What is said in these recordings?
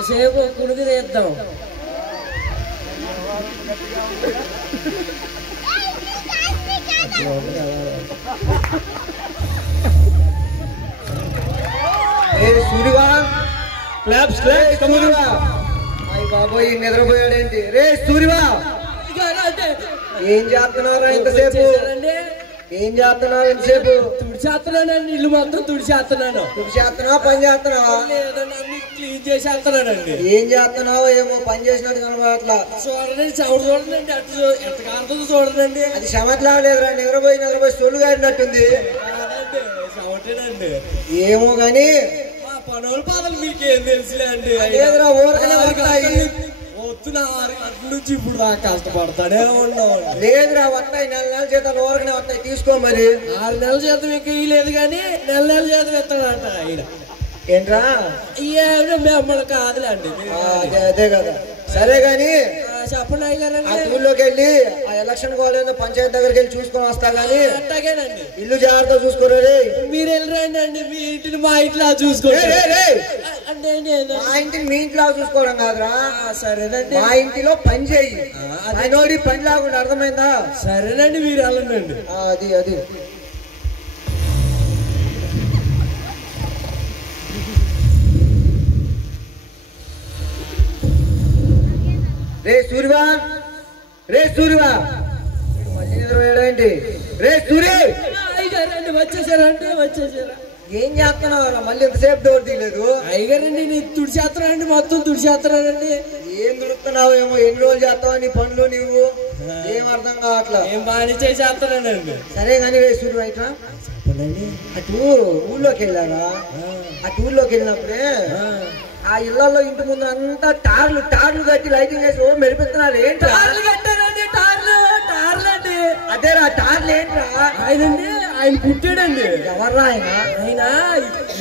కాసేపు కుడికి తీద్దాం. సూరిగా బాబోయ్ నిద్రపోయాడేంటి? రే సూరిగా ఏం చేస్తున్నారా ఇంతసేపు? ఏం చేస్తున్నావు ఇంతసేపు? తుడిచేస్తున్నానండి, ఇల్లు మొత్తం తుడిచేస్తున్నాను. తుడిచేస్తున్నావా పని చేస్తున్నావా? క్లీన్ చేసేస్తున్నానండి. ఏం చేస్తున్నావు? ఏమో పని చేసినట్టు కనబడట్లా. చూడండి చవుడు చూడండి, అటు ఎంత కారుతుందో చూడండి. అది సమట్లా లేదురా, నిద్రపోయి సొల్లు గారినట్టుంది. చవటేనండి. ఏమో గాని పనులు పాదలు మీకేం తెలుసులే అండి. లేదురా ఊరకనే వస్తాయి. వస్తున్న 6 గంటల నుంచి ఇప్పుడు దాకా కష్టపడతానే ఉన్నాం. లేదురా వస్తాయి, నెల జీతాలు ఊరకనే వస్తాయి. తీసుకో మరి. 6 నెలల జీతం ఇంకా ఇయ్యలేదు కానీ నెల జీతం ఇస్తాడంట ఆయన. ఏంట్రా? మిమ్మల్ని కాదులేండి. అదే కదా. సరే గాని చెప్పండి అయ్యారు. ఆ ఊళ్ళోకి వెళ్ళి ఆ ఎలక్షన్ కాలేదో పంచాయతీ దగ్గరికి వెళ్ళి చూసుకొని వస్తా గానీ అట్టాగేనండి. ఇల్లు జాగ్రత్త చూసుకోరే. మీరు వెళ్ళరండి అండి, మీ ఇంటిని మా ఇంట్లో చూసుకోండి. మా ఇంటిని మీ ఇంట్లో చూసుకోవడం కాదురా. సరేనండి. మా ఇంటిలో పని చేయి. పనోడి పని లాగా అర్థమైందా? సరేనండి, మీరు వెళ్ళండి. అది రే సూర్యవా మళ్ళీ నిద్రపోయాడేంటి? రే సూర్య వచ్చేసారా? ఏం చేస్తున్నావు? మళ్ళీ ఎంతసేపు డోర్ తీయలేదు? అయ్యగారండి నేను తుడిచేస్తున్నానండి, మొత్తం తుడిచేస్తున్నానండి. ఏం దుడుతున్నావు? ఏమో ఎన్ని రోజులు చేస్తావు నీ పనులు నువ్వు? ఏం అర్థం కావట్లా. ఏం బాగా చేసేస్తున్నానండి. సరే కానీ రే సూర్య ఇట్లా చెప్పండి. అటు ఊళ్ళోకి వెళ్ళారా? అటు ఊళ్ళోకి వెళ్ళినప్పుడే ఆ ఇళ్లలో ఇంటి ముందు అంతా టార్లు కట్టి లైటింగ్ వేసి ఓ మెరిపిస్తున్నారు. ఏంటి అదేరా టార్లు ఏంట్రా? ఆయన పుట్టాడండి. ఎవర్రా ఆయన? ఆయన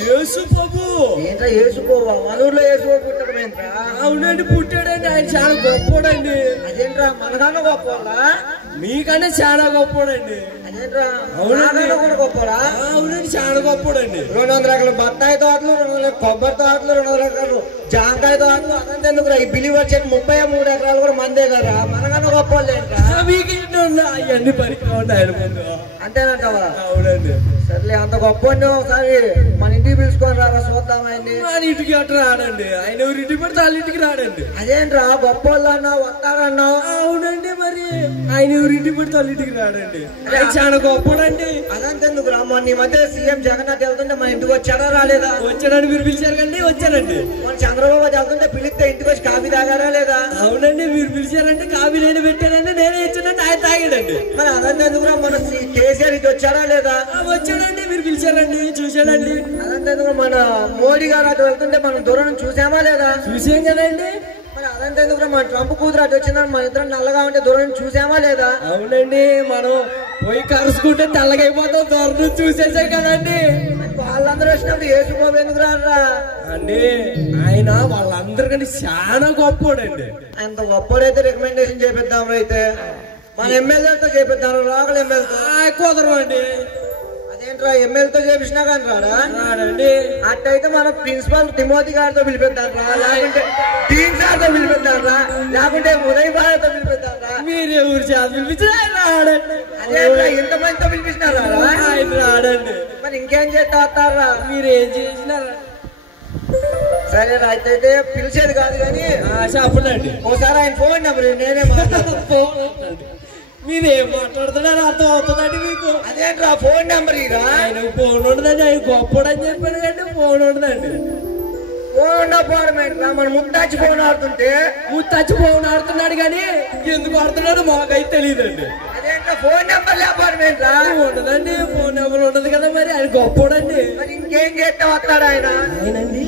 యేసు ప్రభు. ఏంట్రా యేసు పోవా? మన ఊర్లో యేసు పుట్టడం ఏంట్రా? అవునండి పుట్టాడండి. ఆయన చాలా గొప్పోడండి. అదేంట్రా మనకన్నా గొప్పవాళ్ళ? మీకన్నా చాలా గొప్పోడండి. అదేంట్రా అవునా కూడా గొప్పడా? అవునండి చాలా గొప్పోడండి. 200 ఎకరాలు బత్తాయి తోటలు, 200 ఎకరాలు కొబ్బరి తోటలు, 200 ఎకరాలు జాంకాయ తోటలు. అదంతెందుకురా ఈ బిలివర్ చెట్టు 33 ఎకరాలు కూడా మందే కదా. మనకన్నా గొప్పవాళ్ళు ఏంట్రా? మీకు అవన్నీ పరికరం ఉన్నాయి ఆయన ముందు. అంతేనంటావా? అవునండి. సర్లే అంత గొప్ప ఒకసారి మన ఇంటికి పిలుచుకొని రారా చూద్దాం ఆయన్ని. మన ఇంటికి అట్లా రాడండి ఆయన. ఎవరి ఇంటికి పడితే వాళ్ళ ఇంటికి రాడండి. అదేంట్రా గొప్ప వాళ్ళు అన్నావు వస్తారన్నావు? అవునండి మరి ఆయన ఎవరి ఇంటికి పడితే వాళ్ళ ఇంటికి రాడండి. ఆయన చాలా గొప్పడండి. అదంతెందుకు రా మొన్న ఈ మధ్య సీఎం జగన్నాథ్ వెళ్తుంటే మన ఇంటికి వచ్చాడా రాలేదా? వచ్చాడని మీరు పిలిచారు కండి. వచ్చానండి. మన చంద్రబాబు వెళ్తుంటే పిలిస్తే ఇంటికి వచ్చి కాఫీ తాగారా లేదా? అవునండి మీరు పిలిచారంటే కాఫీ నేను పెట్టానండి, నేనే ఇచ్చానంటే ఆయన తాగాడండి. మరి అదంతెందుకురా మన కేసీఆర్ ఇటు వచ్చాడా లేదా? వచ్చాడండి. మీరు పిలిచారండి, చూశానండి. అదంతెందుకు మన మోడీ గారు అటు వెళ్తుంటే మనం దూరం చూసామా లేదా? చూసాం కదండి. మరి అదంతెందుకురా మన ట్రంప్ కూతురు అటు వచ్చిందని మన ఇద్దరం నల్లగా ఉంటే దూరం చూసామా లేదా? అవునండి మనం పోయి కరుచుకుంటే తెల్లగైపోతాం, దూరం చూసేసాం కదండి. వాళ్ళందరూ వచ్చినప్పుడు యేసుబాబు ఎందుకు రారా అండి? ఆయన వాళ్ళందరికంటే చాలా గొప్పోడండి. అంత గొప్పడైతే రికమెండేషన్ చేపిద్దాం. అయితే మన ఎమ్మెల్యేతో చేపిద్దాం. లోకల్ ఎమ్మెల్యే కుదరం అండి. అదేంట్రా ఎమ్మెల్యేతో చేపించినా కానీ రాడండి. అట్టయితే మన ప్రిన్సిపల్ తిమోతి గారితో పిలిపిద్దారా, లేకుంటే డీన్ సార్తో పిలిపిద్దారా, లేకుంటే ఉదయ్ బాలతో పిలిపిద్దారా? మీరు ఎవరు చేత పిలిపించారు? రాడండి. అదేంట్రా ఇంతమందితో పిలిపించినారా? ఆయన రాడండి. మరి ఇంకేం చేస్తా వస్తారా? మీరేం చేసినారా? సరే అయితే పిలిచేది కాదు కానీ చెప్పండి. ఒకసారి ఆయన ఫోన్ నెంబర్ నేనే మాట్లాడతాను. మీరేం మాట్లాడుతున్నారో అర్థం అవుతుందండి మీకు. అదేంట్రా ఫోన్ నెంబర్ ఇరా? ఆయన ఫోన్ ఉండదండి. ఆయన గొప్పడని చెప్పాడు కండి. ఫోన్ ఉండదండి. ఫోన్ ఉండకపోవడం మన ముత్తాచి ఫోన్ ఆడుతుంటే ముత్తాచి ఫోన్ ఆడుతున్నాడు కానీ ఎందుకు ఆడుతున్నాడు మాకైతే తెలియదండి. అదేంట్రా ఫోన్ నెంబర్ లేకపోవడం ఏంట్రా? ఉండదండి. ఫోన్ నెంబర్ ఉండదు కదా. మరి ఆయన గొప్పడండి. మరి ఇంకేం చేస్తే వస్తాడు ఆయన? ఆయనండి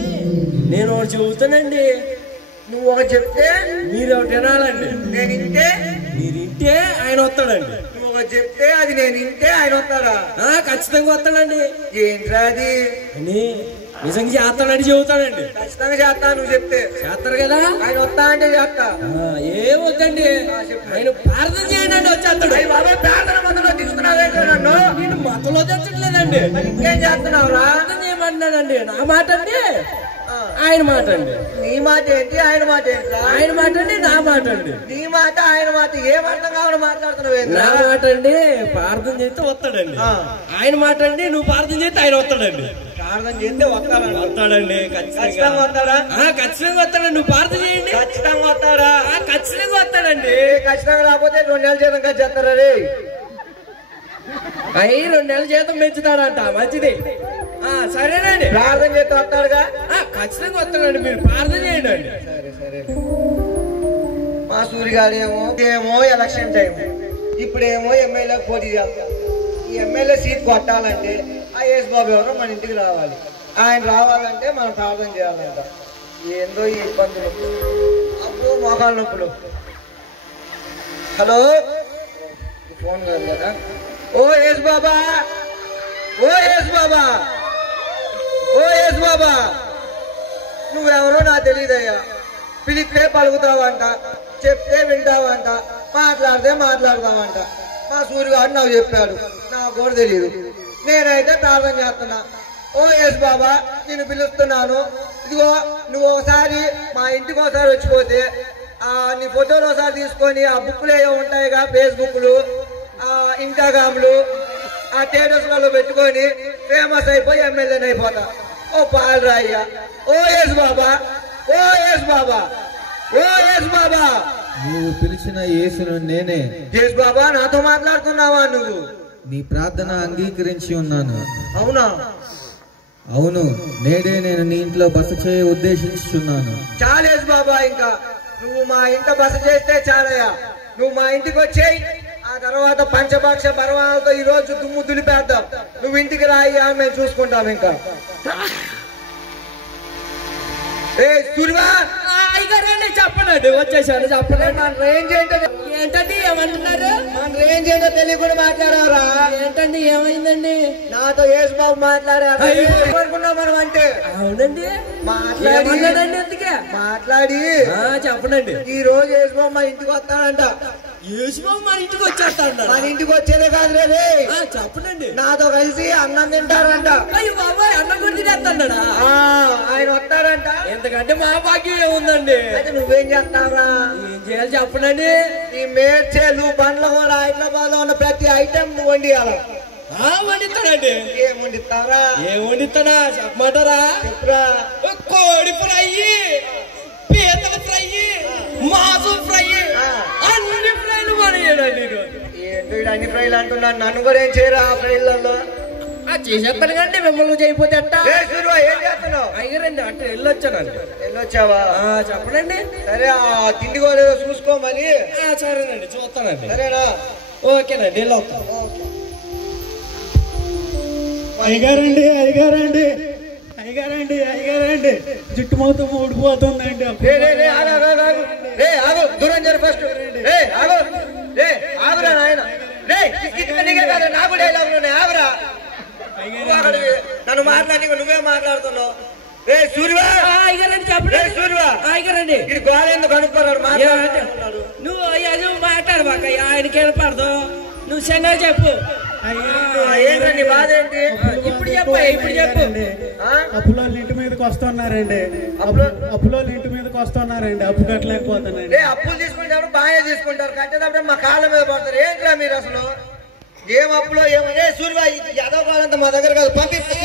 నేను ఒకటి చెబుతానండి. నువ్వు ఒకటి చెప్తే మీరు ఒకటి వినాలండి. నేను ఇంటే మీరు ఇంటే ఆయన వస్తాడండి. నువ్వు ఒకటి చెప్తే అది నేను ఇంటే ఆయన వస్తాడా? ఖచ్చితంగా వస్తాడండి. ఏంట్రా అది అని నిజంగా చేస్తాడని చెబుతాడండి. ఖచ్చితంగా చేస్తా. నువ్వు చెప్తే చేస్తారు కదా. ఆయన వస్తా అంటే చేస్తా. ఏం వద్దండి. ఆయన ప్రార్థన చేయండి అండి వచ్చేస్తాడు. బాబా ప్రార్థన మతంలో తీసుకున్నావేంటో నన్ను? నేను మతంలో తెచ్చట్లేదండి. ఇంకేం చేస్తున్నావురా? ప్రార్థన చేయమన్నాడండి. నా మాట అండి. ఆయన మాట అండి. నీ మాట ఏంటి ఆయన మాట ఏంటి? ఆయన మాట అండి నా మాట అండి. నీ మాట ఆయన మాట ఏమర్థం కావాలి మాట్లాడుతున్నావు? నా మాట అండి ప్రార్థన చేస్తే వస్తాడండి. ఆయన మాట అండి నువ్వు ప్రార్థన చేస్తే ఆయన వస్తాడండి. ప్రార్థన చేస్తే వస్తాడండి ఖచ్చితంగా వస్తాడా? ఖచ్చితంగా వస్తాడండి. నువ్వు ప్రార్థన చేయండి ఖచ్చితంగా వస్తాడా? ఖచ్చితంగా వస్తాడండి. ఖచ్చితంగా రాకపోతే 2 నెలల జీతం ఖర్చు చేస్తారా రే? 2 నెలల జీతం పెంచుతాడంట. మంచిది. సరేనండి. ప్రార్థన చేస్తే వస్తాడుగా? ఖచ్చితంగా వస్తాడండి. మీరు ప్రార్థన చేయండి అండి. సరే సరే. మా సూర్యగారు ఏమో ఎలక్షన్ టైం, ఇప్పుడేమో ఎమ్మెల్యేకి పోటీ చేస్తాం. ఈ ఎమ్మెల్యే సీట్ కొట్టాలంటే ఆ యేసు బాబు ఎవరో మన ఇంటికి రావాలి. ఆయన రావాలంటే మనం ప్రార్థన చేయాలంట. ఏందో ఈ ఇబ్బందులు, అప్పుడు మోకాళ్ళ నొప్పులు. హలో, ఫోన్ కాదు కదా. ఓ యేసు బాబా, ఓ యేసు బాబా, ఓ యేసు బాబా, నువ్వెవరో నాకు తెలియదయ్యా. పిలిస్తే పలుకుతావంట, చెప్తే వింటావంట, మాట్లాడితే మాట్లాడతావంట. మా సూర్యగాడు నాకు చెప్పాడు, నాకు కూడా తెలియదు. నేనైతే ప్రార్థన చేస్తున్నా. ఓ యేసు బాబా, నేను పిలుస్తున్నాను. ఇదిగో నువ్వు ఒకసారి మా ఇంటికి ఒకసారి వచ్చిపోతే నీ ఫోటోలు ఒకసారి తీసుకొని ఆ బుక్లు ఏవో ఉంటాయిగా, ఫేస్బుక్లు, ఇన్స్టాగ్రామ్లు, ఆ స్టేటస్లలో పెట్టుకొని ఫేమస్ అయిపోయి ఎమ్మెల్యేని అయిపోతా. ఓ పాలరా అయ్యా. ఓ యేసు బాబా, ఓ యేసు బాబా, ఓ యేసు బాబా. నీవు పిలిచిన యేసును నేనే. యేసు బాబా, నాతో మాట్లాడుతున్నావా నువ్వు? నీ ప్రార్థన అంగీకరించి ఉన్నాను. అవునా? అవును, నేడే నేను నీ ఇంట్లో బస చేయ ఉద్దేశించున్నాను. చాలా యేసు బాబా, ఇంకా నువ్వు మా ఇంట బస చేస్తే చాలయ్యా. నువ్వు మా ఇంటికి వచ్చేయి. ఆ తర్వాత పంచభక్ష పర్వాలతో ఈ రోజు దుమ్ము దులిపేద్దాం. నువ్వు ఇంటికి రాయ్యా, మేము చూసుకుంటాం. ఇంకా చెప్పండి. వచ్చేసాడు. చెప్పండి. మన రేంజ్ ఏంటో ఏంటండి? ఏమంటున్నారు? మన రేంజ్ ఏంటో తెలియకుండా మాట్లాడారా? ఏంటండి? ఏమైందండి? నాతో యేసు బాబు మాట్లాడారా? అనుకున్నాం మనం అంటే. అవునండి. మాట్లాడాడండి. ఎందుకే మాట్లాడి చెప్పండి. ఈ రోజు యేసు బాబు మా ఇంటికి వస్తాడంట. యేసుబాబు మన ఇంటికి వచ్చేస్తాడు. మన ఇంటికి వచ్చేదే కాదు రే, చెప్పండి. నాతో కలిసి అన్నం తింటారంట. అయ్యో బాబాయ్, అన్నం కూడా తినేస్తాడా? ఆయన వస్తారంట. ఎందుకంటే మా భాగ్యం ఏముందండి. అయితే నువ్వేం చేస్తావురా? ఏం చేయాలి చెప్పండి. ఈ మేడ్చేలు బండ్ల కూడా హైదరాబాద్ లో ఉన్న ప్రతి ఐటెం నువ్వు వండియాల. వండిస్తాడండి. ఏం వండిస్తావరా? ఏం వండిస్తాడా చెప్పమంటారా? చెప్పురా. కోడి ఫ్రై, పీతల ఫ్రై, మాసు ఫ్రై, అన్ని ఫ్రైలు కొనియాడండి. ఏంటో అన్ని ఫ్రైలు అంటున్నాను. నన్ను కూడా ఏం చేయరా ఆ ఫ్రైలలో? చేసేస్తాను కంటే మిమ్మల్ని చేయకపోతే అట్ట. ఏం చేస్తున్నావు? అయ్యారండి అంటే వెళ్ళొచ్చానండి. వెళ్ళొచ్చావా? చెప్పనండి. సరే, ఆ తిండి కూడా చూసుకోమని. సరేనండి, చూస్తానండి. సరేనా? ఓకేనండి, వెళ్ళొస్తాను. అయ్యగారండి, అయ్యగారండి, అయ్యగారండి, అయ్యగారండి, జుట్టు మొత్తం ఊడిపోతుందండి. దూరం జరు ఫస్ట్. ఆగురా నాయన. నాకు డైలాగులు ఉన్నాయి. ఆగురా. నన్ను మాట్లాడి నువ్వే మాట్లాడుతున్నావు. రే సూర్యవా, చెప్పండి. ఇది గోళెందుకు కనుక్కున్నాడు? మాట్లాడుతున్నాడు. నువ్వు అయ్యా మాట్లాడు మాకు. ఆయనకి వెళ్ళపడదు. నువ్వు చెన్నై చెప్పు. ఏంటండి బాధ ఏంటి? ఇప్పుడు చెప్పు. ఇప్పుడు చెప్పు. అప్పులో ఇంటి మీదకి వస్తున్నారండి. అప్పులో ఇంటి మీదకి వస్తున్నారండి. అప్పు కట్టలేకపోతానండి. అప్పులు తీసుకుంటారు, బాగా తీసుకుంటారు. కట్టేటప్పుడు మా కాళ్ళ మీద పడతారు. ఏంట్రా మీరు అసలు? ఏం అప్పులో ఏమనే? సూర్య యాదవ్ కాలంతా మా దగ్గర కాదు, పంపిస్తాను.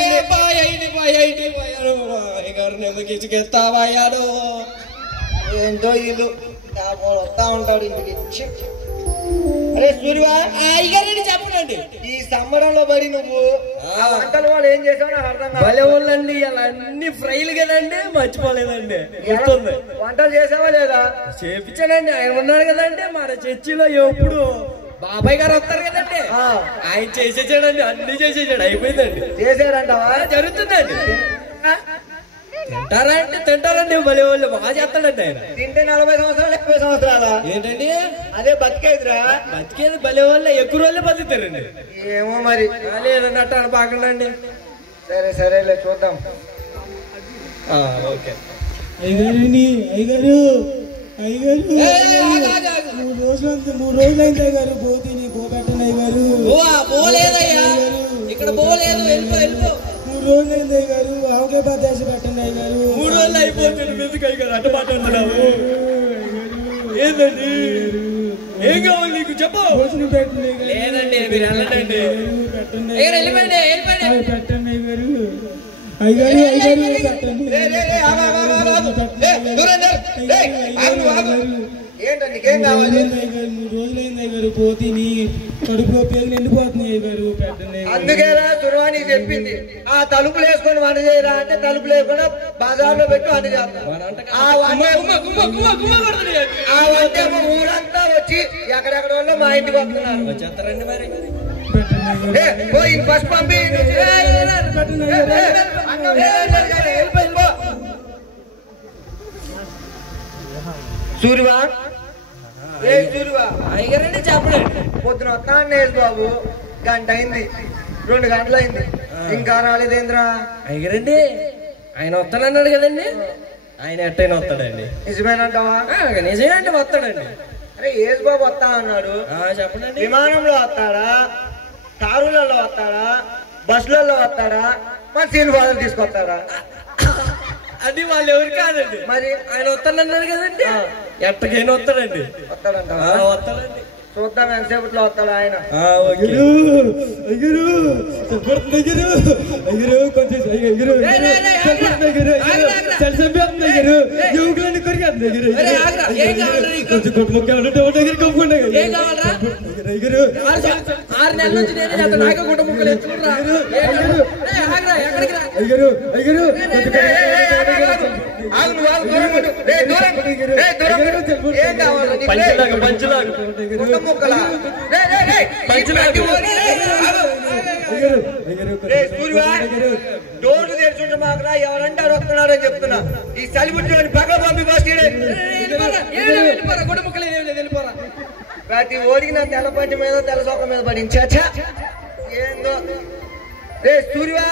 ఏంటో ఇల్లు వస్తా ఉంటాడు ఇంటికి. అరే సూర్య, చెప్పండి. ఈ సంబరంలో పడి నువ్వు వంటలు వాళ్ళు ఏం చేసావు నాకు అర్థం కాదు. భలే వాళ్ళండి. ఇలా అన్ని ఫ్రైలు కదండి, మర్చిపోలేదండి. వంటలు చేసావా లేదా? చేపించానండి. ఆయన ఉన్నాడు కదండి మన చర్చిలో. ఎప్పుడు బాబాయ్ గారు వస్తారు కదండి, ఆయన చేసేసాడండి. అన్ని చేసేసాడు. అయిపోయిందండి. చేసాడంటావా? జరుగుతుందండి. తింటారండి భలే వాళ్ళు. బాగా చేస్తాడండి ఆయన. తింటే 40 సంవత్సరాలు 50 సంవత్సరాలా? ఏంటండి అదే బతికేదిరా. బతికేది భలే వాళ్ళే. ఎక్కువ రోజులే బతుకుతారండి. ఏమో మరి. లేదన్నట్టు అనబాకండి అండి. సరే సరేలే, చూద్దాం. ఓకే. అయ్యగారండి, అయ్యగారు, అయ్యగారు, 3 రోజులైంది అయ్యగారు. పోతీని పోగట్టండి అయ్యగారు. పోలేదయ్యా, ఇక్కడ పోలేదు. వెళ్ళిపో. 3 రోజులైంది అయ్యగారు. ఆవకాయ పదార్థ పెట్టండి అయ్యగారు. 3 వల్ల అయిపోతుంది ఎందుకు అయ్యగారు అట్ట మాట్లాడుతున్నావు ఏంటండి ఏం కావాలి నీకు చెప్పు లేదండి మీరు వెళ్ళండి వెళ్ళిపోయింది ఏంటండి ఏం కావాలి 3 రోజులైంది అయ్యారు పోతే నీ కడుపులో పేరు నిండిపోతుంది అయ్యారు అందుకేరా సురవాణి చెప్పింది ఆ తలుపులు వేసుకొని వంట చేయరా అంటే తలుపులు వేసుకొని బజార్లో పెట్టి వంట చేస్తాం ఆ వంట ఊరంతా వచ్చి ఎక్కడెక్కడ వాళ్ళు మా ఇంటికి వస్తున్నారు వచ్చేస్తారండి మరి ఫస్ట్ పంపి సూర్యవా అయ్యగారండి చెప్పండి పొద్దున వస్తాను బాబు గంట అయింది 2 గంటలు అయింది ఇంకా రాలేదేంద్రా అయ్యగారండి ఆయన వస్తానన్నాడు కదండి ఆయన ఎట్టయినా వస్తాడండి నిజమేనంటావా నిజమేనంటే వస్తాడండి అరే యేసు బాబు వస్తా అన్నాడు చెప్పండి విమానంలో వస్తాడా కారులలో వస్తాడా బస్సులలో వస్తాడా మన సీన్ ఫాదర్ తీసుకొస్తాడా అది వాళ్ళు ఎవరు కాదండి మరి ఆయన వస్తానన్నాడు కదండి ఎట్టకైనా వస్తాడండి వస్తాడంటావా వస్తాడండి చూద్దాం ఎంతసేపట్లో వస్తాడు ఆయన డోర్లు తెరుచుంటే మాకు ఎవరంటే వస్తున్నాడు అని చెప్తున్నా ఈ చలిపుట్టి పక్కన పంపి బస్ ప్రతి ఓడికి నా తెల్ల పంచ మీద తెల్ల సొక్క మీద పడింది ఏందో రే సూర్యవా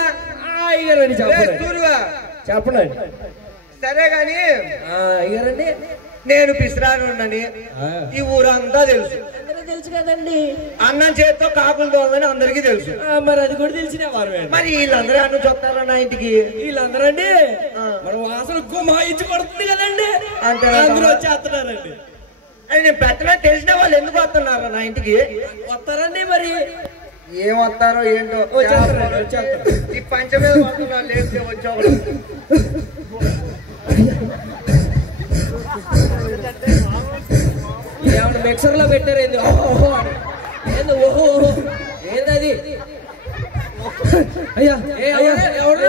సూర్యవా చెప్పండి సరే గాని అయ్యారండి నేను పిసిరానున్నని ఈ ఊరంతా తెలుసు తెలుసు కదండి అన్నం చేత్తో కాకులు తోమని అందరికీ తెలుసు మరి అది కూడా తెలిసిన వారు మరి వీళ్ళందరూ అన్నం చెప్తారా నా ఇంటికి వీళ్ళందరూ అండి మన వాసన గుమాయించి కొడుతుంది కదండి అంతే అందరూ వచ్చేస్తున్నారండి అది నేను పెట్టలే తెలిసిన వాళ్ళు ఎందుకు వస్తున్నారా నా ఇంటికి వస్తారండి మరి ఏం వస్తారో ఏంటో ఈ పంచ మీద వస్తున్నారు లేస్తే వచ్చేవాళ్ళు ఏమన్నా మిక్సర్ లో పెట్టారు ఏంది ఓహో ఏంది ఓహో ఏందది అయ్యా ఎవరు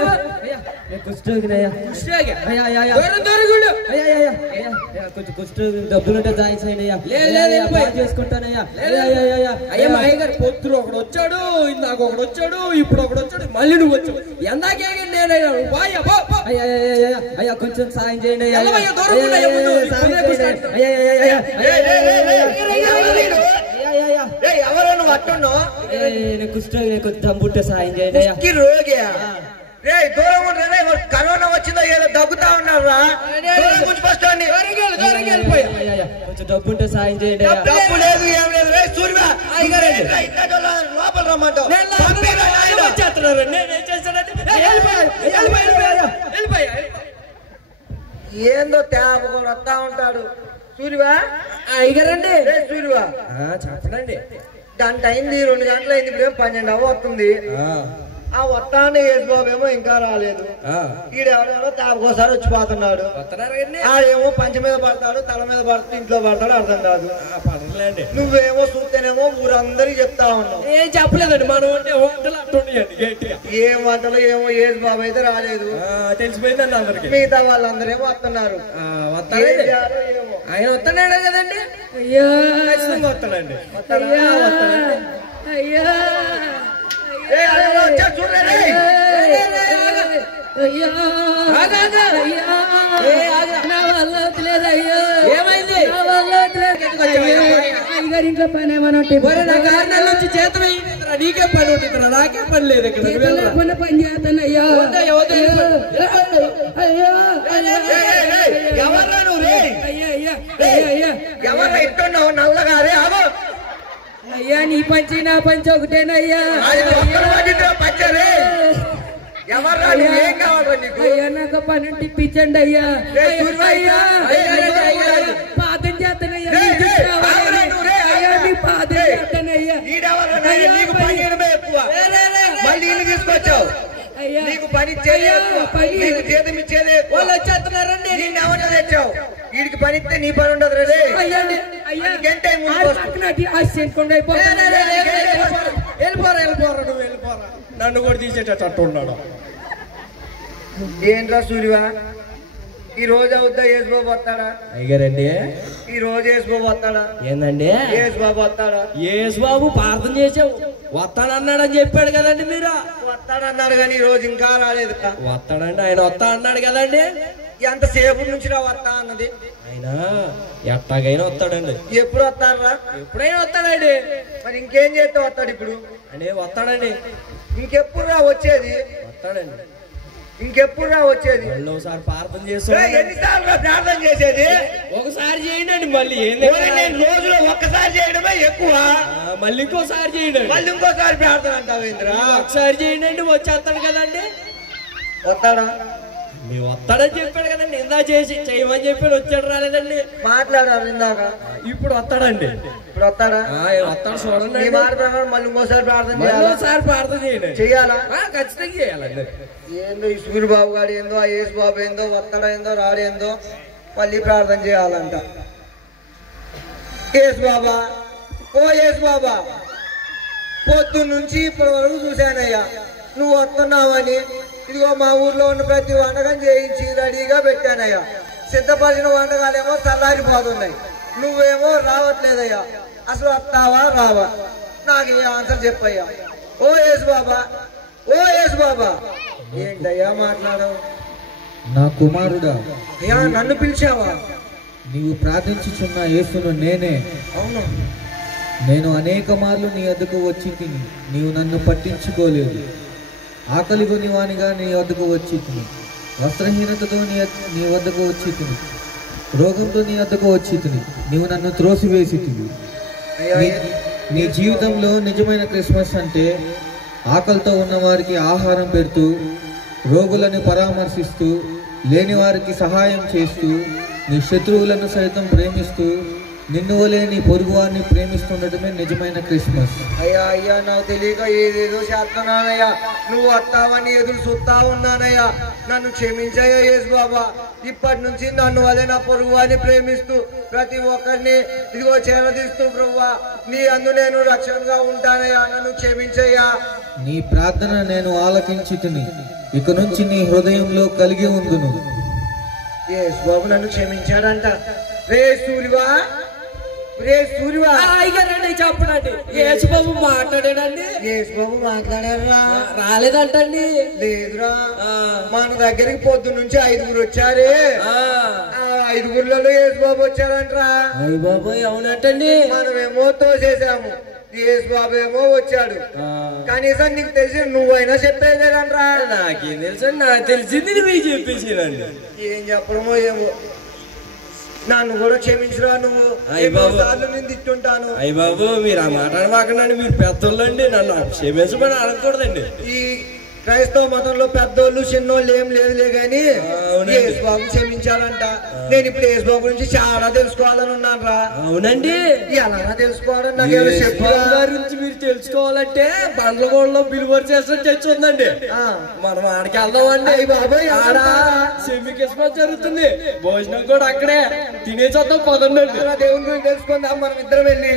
కొంచెం కుష్ఠరోగి డబ్బులుంటే జాయిన్ చేసుకుంటానయ్యా అయ్యా మా అయ్య గారు పొత్తులు ఒకడు వచ్చాడు ఇందాక ఒకడు వచ్చాడు ఇప్పుడు ఒకడు వచ్చాడు మళ్ళీ నువ్వు వచ్చావు ఎందాకే నేనయ్యా అయ్యా కొంచెం సాయం చేయండి ఎవరో నువ్వు అట్టున్నావు కుష్ఠరోగి కొంచెం దమ్ముంటే సాయం చేయండి అయ్యా రోగి రే దూరం ఉంటే కరోనా వచ్చిందో ఏదో దగ్గుతా ఉన్నారా కొంచెం డబ్బుంటే సాయం చేయండి డబ్బు లేదు ఏం లేదు రే సూర్య లోపల రమ్మంటావు ఏందో తేపకొని వస్తా ఉంటాడు సూర్యవా అయ్యగారండి సూర్యవా చెప్పండి గంట అయింది 2 గంటలు అయింది ఇప్పుడు 12 అవుతుంది ఆ వస్తానే యేసుబాబేమో ఇంకా రాలేదు ఈడెవడేమో తాపకోసారి వచ్చిపోతున్నాడు ఆడేమో పంచ మీద పడతాడు తల మీద పడతాడు ఇంట్లో పడతాడు అర్థం కాదు నువ్వేమో చూస్తేనేమో ఊరందరికి చెప్తా ఉన్నావు ఏం చెప్పలేదండి మనం అంటే వంటలు అట్టుండీ గట్టిగా ఏం వంటలు ఏమో యేసుబాబు అయితే రాలేదు తెలిసిపోయిందండి అందరికి మిగతా వాళ్ళందరేమో వస్తున్నారు ఏమో ఆయన వస్తున్నాడు కదండి అయ్యా వస్తాడండి అయ్యా ఇంట్లో పని ఏమన్నా నుంచి చేత నీకే పని ఉంటుంది నాకే పని లేదు ఇక్కడ పని చేస్తాను అయ్యా ఎవరు ఇట్టున్నావు నల్లగా రే అవు అయ్యా నీ పంచి నా పంచి ఒకటేనయ్యా ఎవర్రా నువ్వు? ఏం కావాలరా నీకు? అయ్యా నాకు పని ఇప్పించండి అయ్యా. రే, సూరిబాబు, అయ్యా పాదం చేస్తానయ్యా. పాదం చేస్తానయ్యా. నీకు పని చేయడమే ఎక్కువ. మళ్ళీ ఇల్లు తీసుకొచ్చావు. నీకు పని నీకు జీతం ఇచ్చేదే ఎక్కువ. వాళ్ళు వచ్చేస్తున్నారండి. నేను ఎవరిని తెచ్చావు? వీడికి పని ఇస్తే నీ పని ఉండదు రే. వెళ్ళిపోరా నన్ను కూడా తీసేటట్టు ఉన్నాడు. ఏంట్రా సూర్యవా, ఈ రోజు అవుద్దా యేసుబాబు వస్తాడా? అయ్యారండి ఈ రోజు యేసుబాబు వస్తాడా? ఏందండి యేసుబాబు వస్తాడా? యేసుబాబు ప్రార్థన చేసావు వస్తానన్నాడని చెప్పాడు కదండి. మీరు వస్తాడన్నాడు కానీ ఈ రోజు ఇంకా రాలేదు. వస్తాడండి, ఆయన వస్తా అన్నాడు కదండి. ఎంతసేపు నుంచి రా వస్తా అన్నది? ఆయన ఎట్టాగైనా వస్తాడండి. ఎప్పుడు వస్తాడరా? ఎప్పుడైనా వస్తాడండి. మరి ఇంకేం చేస్తే వస్తాడు ఇప్పుడు? అంటే వస్తాడండి. ఇంకెప్పుడు రా వచ్చేది? వస్తాడండి. ఇంకెప్పుడు రా వచ్చేది? మళ్ళీ ఒకసారి ప్రార్థన చేస్తాడు. ఎన్నిసార్లు ప్రార్థన చేసేది? ఒకసారి చేయండి. మళ్ళీ ఏంది రోజులో ఒక్కసారి చేయడమే ఎక్కువ. మళ్ళీ ఇంకోసారి చేయండి. మళ్ళీ ఇంకోసారి ప్రార్థన అంటావు ఏంద్రా? ఒకసారి చేయండి వచ్చేస్తాడు కదండి. వస్తాడా? మీ వస్తాడని చెప్పాడు కదండి. ఇందా చేసి చేయమని చెప్పాడు, వచ్చాడు రాలేదండి. మాట్లాడారు ఇందాక. ఇప్పుడు వస్తాడండి. ఇప్పుడు వస్తాడా? వస్తాడు చూడండి. నీ మాట ప్రకారం మళ్ళీ ఇంకోసారి ప్రార్థన చేయాలి. ఒకసారి ప్రార్థన చేయండి. చెయ్యాలా? ఖచ్చితంగా చేయాలండి. ఏందో ఈ సూర్యబాబు గారు ఏందో, ఆ యేసుబాబు ఏందో, వస్తాడా ఏందో రాడేందో మళ్ళీ ప్రార్థన చేయాలంట. యేసుబాబా, ఓ యేసుబాబా, పొద్దున్న నుంచి ఇప్పటి వరకు చూశానయ్యా నువ్వు వస్తున్నావని. ఇదిగో మా ఊర్లో ఉన్న ప్రతి వంటకం చేయించి రెడీగా పెట్టానయ్యా. సిద్ధపరిచిన వంటకాలేమో చల్లారిపోతున్నాయి. నువ్వేమో రావట్లేదయ్యా. అసలు వస్తావా రావా? నాకు ఏ ఆన్సర్ చెప్పయ్యా. ఓ యేసుబాబా, ఓ యేసుబాబా. ఏంటయ్యా మాట్లాడవు? నా కుమారుడా, అయ్యా నన్ను పిలిచావా? నీవు ప్రార్థించుచున్న యేసును నేనే. అవును. నేను అనేక మార్లు నీ వద్దకు వచ్చి తిని నీవు నన్ను పట్టించుకోలేదు. ఆకలి కొనివానిగా నీ వద్దకు వచ్చి తిని, వస్త్రహీనతతో నీ వద్దకు వచ్చి తిని, రోగంతో నీ వద్దకు వచ్చి తిని నీవు నన్ను త్రోసివేసి తిని. నీ జీవితంలో నిజమైన క్రిస్మస్ అంటే ఆకలితో ఉన్న వారికి ఆహారం పెడుతూ, రోగులను పరామర్శిస్తూ, లేని వారికి సహాయం చేస్తూ, నీ శత్రువులను సైతం ప్రేమిస్తూ, నిన్ను వలే నీ పొరుగు వారిని ప్రేమిస్తుండటమే నిజమైన క్రిస్మస్. అయ్యా అయ్యా నాకు తెలియక ఏదేదో చేస్తున్నానయ్యా. నువ్వు వస్తావని ఎదురు చూస్తా ఉన్నానయ్యా. నన్ను క్షమించయ్యా యేసుబాబా. ఇప్పటి నుంచి నన్ను వలే నా పొరుగు వారిని ప్రేమిస్తూ ప్రతి ఒక్కరిని ఇదిగో చేరదీస్తూ ప్రభువా నీ అందు నేను రక్షణగా ఉంటానయ్యా. నన్ను క్షమించయ్యా. నీ ప్రార్థన నేను ఆలకించి తిని ఇక నుంచి నీ హృదయంలో కలిగి ఉందును. యేసుబాబు నన్ను క్షమించాడంట. రే సూర్యవా, రే సూర్యవా, అయ్యారండి చెప్పడండి. యేసుబాబు మాట్లాడాడండి. యేసుబాబు మాట్లాడారా? రాలేదంటండి. లేదురా, మన దగ్గరికి పొద్దు నుంచి 5గురు వచ్చారే. 5గురులలో యేసుబాబు వచ్చారంటరా. అయ్య బాబోయ్ అవునట్టండి. మనమేమో తోసేసాము, యేసుబాబు ఏమో వచ్చాడు. కనీసం నీకు తెలిసి నువ్వైనా చెప్పేదేనరా? నాకేం తెలుసు, నాకు తెలిసింది మీరు చెప్పేసానండి. ఏం చెప్పడమో ఏమో. నన్ను కూడా క్షమించరా. నువ్వు సార్లు నేను తిట్టుంటాను. అయ్య బాబు మీరు ఆ మాట్లాడమాకండి. మీరు పెద్దోళ్ళండి, నన్ను క్షమించమని అనకూడదండి. ఈ క్రైస్తవ మతంలో పెద్దోళ్ళు చిన్నోళ్ళు ఏం లేదులే గాని యేసుబాబు క్షమించాలంట. నేను ఇప్పుడు యేసుబాబు గురించి చాలా తెలుసుకోవాలని ఉన్నాను రా. అవునండి. ఎలా తెలుసుకోవాలని నాకు ఏమైనా చెప్పు. గురించి మీరు తెలుసుకోవాలంటే బండ్లగూడలో బిలువర్ చేసిన చర్చ ఉందండి. మనం ఆడికి వెళ్దామండి. బాబాయ్ ఆడ సెమీ క్రిస్మస్ జరుగుతుంది. భోజనం కూడా అక్కడే తినేసి వద్దాం పదండి. దేవుని గురించి తెలుసుకుందాం మనం ఇద్దరం వెళ్ళి.